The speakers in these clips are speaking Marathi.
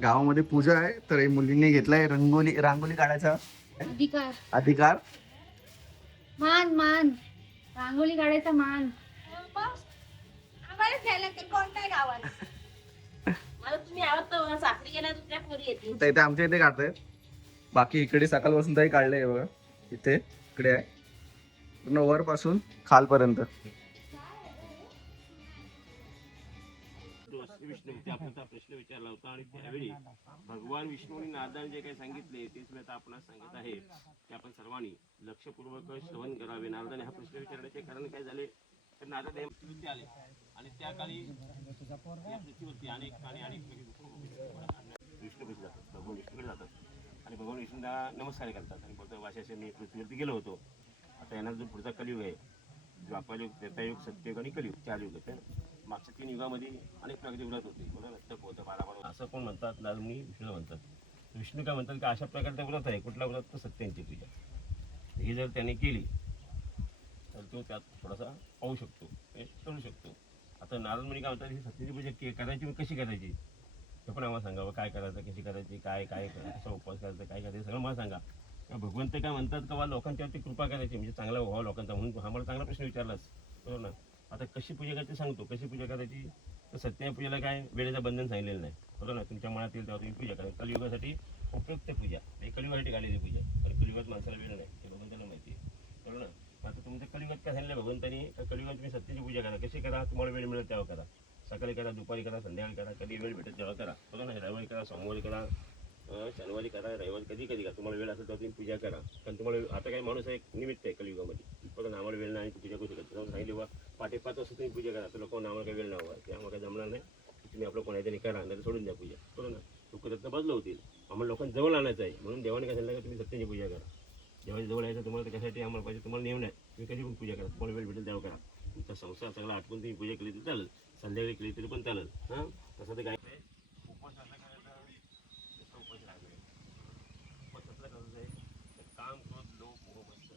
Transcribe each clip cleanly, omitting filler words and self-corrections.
गावामध्ये पूजा आहे तर हे मुलींनी घेतलाय रांगोली काढायचा अधिकार अधिकार. मान मान रांगोळी काढायचा मान. आम्हाला घ्यायला ते कोणत्या गावाला मला तुम्ही आवडत तर साखरी गेल्या तुमच्या खोरी येते तर इथे आमच्या इथे काढतायत. बाकी इकडे सकाळपासून ताई काढलंय बघा. इथे इकडे आहे पूर्ण वर पासून खालपर्यंत. विष्णू त्यापुरता प्रश्न विचारला होता आणि त्यावेळी भगवान विष्णूंनी नारदाने जे काही सांगितले तेच मी आता आपणास सांगत आहे की आपण सर्वांनी लक्षपूर्वक श्रवण करावे. नारदाने हा प्रश्न विचारण्याचे कारण काय झाले तर नारद हे पृथ्वीवरती आले आणि त्या काळी या पृथ्वीवरती अनेक प्राणी अनेक विष्णूकडे जातात, भगवान विष्णूकडे जातात आणि भगवान विष्णूंना नमस्कार करतात आणि फक्त वाशाचे मी पृथ्वीवरती गेलो होतो. आता येणार जो पुढचा कलियुग आहे, द्वापारयुग, त्रेतायुग, सत्ययुग आणि कलियुग 4 युग. तर मागच्या 3 युगामध्ये अनेक प्रकारचे व्रत होते, बरोबर. तप होतं, 12 असं कोण म्हणतात, नारदमुनी विष्णू म्हणतात. विष्णू काय म्हणतात की अशा प्रकारचं व्रत आहे. कुठला व्रत? तर सत्यांची पूजा. ही जर त्याने केली तर तो त्यात थोडासा पाहू शकतो, करू शकतो. आता नारदमुनी काय म्हणतात, ही सत्यांची पूजा करायची, मग कशी करायची हे पण आम्हाला सांगावं. काय करायचं, कशी करायची, काय काय कसा उपवास करायचा, काय करायचं सगळं मला सांगा. भगवंत काय म्हणतात का लोकांच्यावरती कृपा करायची, म्हणजे चांगला व्हावा लोकांचा, म्हणून हा मला चांगला प्रश्न विचारलाच, बरोबर ना. आता कशी पूजा करायची सांगतो. कशी पूजा करायची तर सत्य पूजेला काय वेळेचं बंधन सांगितलेलं नाही, बरोबर ना. तुमच्या मनात येईल तेव्हा तुम्ही पूजा करा. कलियुगासाठी उपयुक्त पूजा, हे कलियुगासाठी काढलेली पूजा. आणि कलियुगात माणसाला वेळ नाही हे भगवंताला माहिती आहे, बरोबर ना. आता तुमच्या कलियुगात काय सांगितलं भगवंतानी, तर कलियुगात तुम्ही सत्याची पूजा करा. कशी करा? तुम्हाला वेळ मिळेल तेव्हा करा. सकाळी करा, दुपारी करा, संध्याकाळी करा, कधी वेळ भेटेल तेव्हा करा, बरोबर ना. रविवारी करा, सोमवारी करा, शनिवारी करा, रविवारी कधी कधी करा. तुम्हाला वेळ असेल तेव्हा तुम्ही पूजा करा. कारण तुम्हाला आता काही माणूस आहे निमित्त आहे कलियुगामध्ये, बघा आम्हाला वेळ नाही पूजा करू शकत. सांगितलं बा पाठी 5 वाजता तुम्ही पूजा करा, तर लोकांना आम्हाला काही वेळ नाही हवा, ते आम्हाला काही जमणार नाही. तुम्ही आपलं कोणातरी करा, नाही सोडून द्या पूजा, बरोबर ना. दुःखरत्न बदल होतील. आम्हाला लोकांना जवळ आणायचं आहे, म्हणून देवाने काय सांगितलं का तुम्ही सत्याची पूजा करा. देवाच्या जवळ यायचं तुम्हाला, त्याच्यासाठी आम्हाला पाहिजे, तुम्हाला नेम नाही. तुम्ही कधी पण पूजा करा, तुम्हाला वेळ भेटेल तेव्हा करा. तुमचा संसार सगळा आठवून तुम्ही पूजा केली तरी चालेल, संध्याकाळी केली तरी पण चालेल. हां, तसं तर काय उपवास असला करायचा, उपवास राहायचा. उपवास असला करायचा आहे तर काम, क्रोध, लोभ, मोह, मत्सर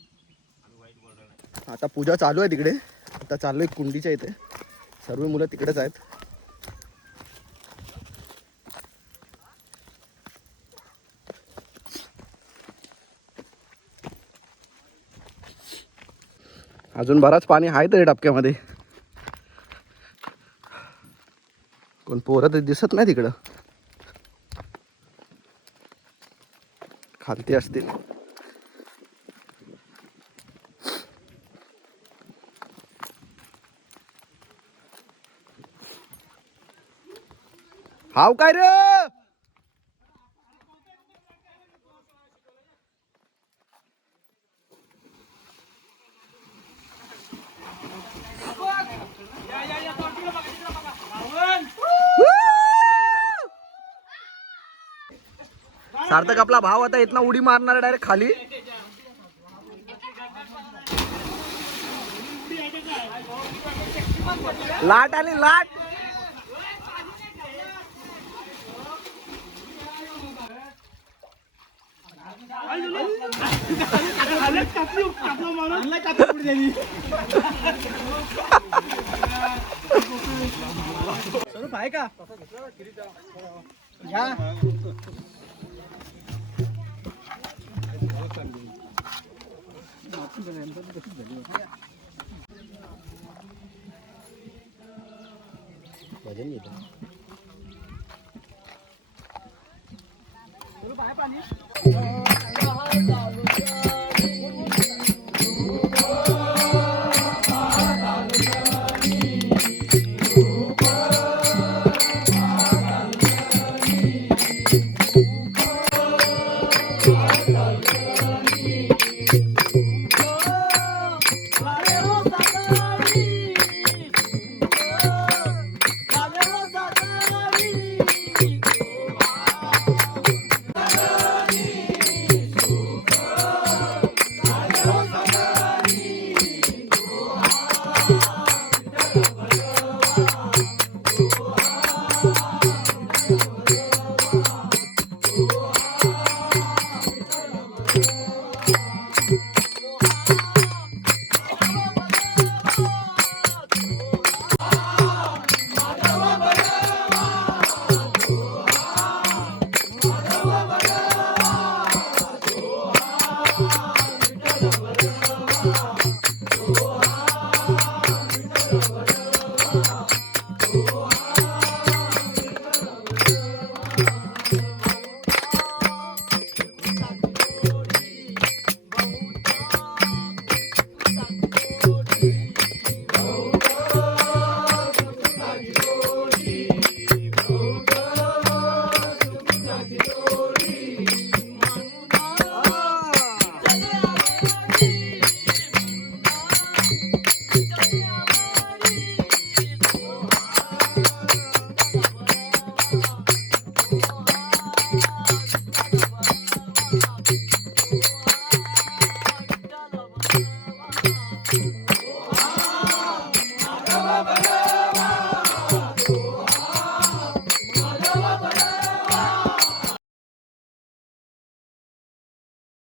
आम्ही वाईट बोलणार नाही. आता पूजा चालू आहे तिकडे. आता चाललोय कुंडीच्या इथे. सर्व मुलं तिकडेच आहेत. अजून बराच पाणी आहे तरी डबक्यामध्ये. कोण पोरं तर दिसत नाही तिकडं, खालती असतील. हाव काय रे? सार्थक आपला भाव आता इथनं उडी मारणार डायरेक्ट खाली. लाट आली लाट. स्वरूप आहे का? भजन येतं. स्वरूप आहे पाणी.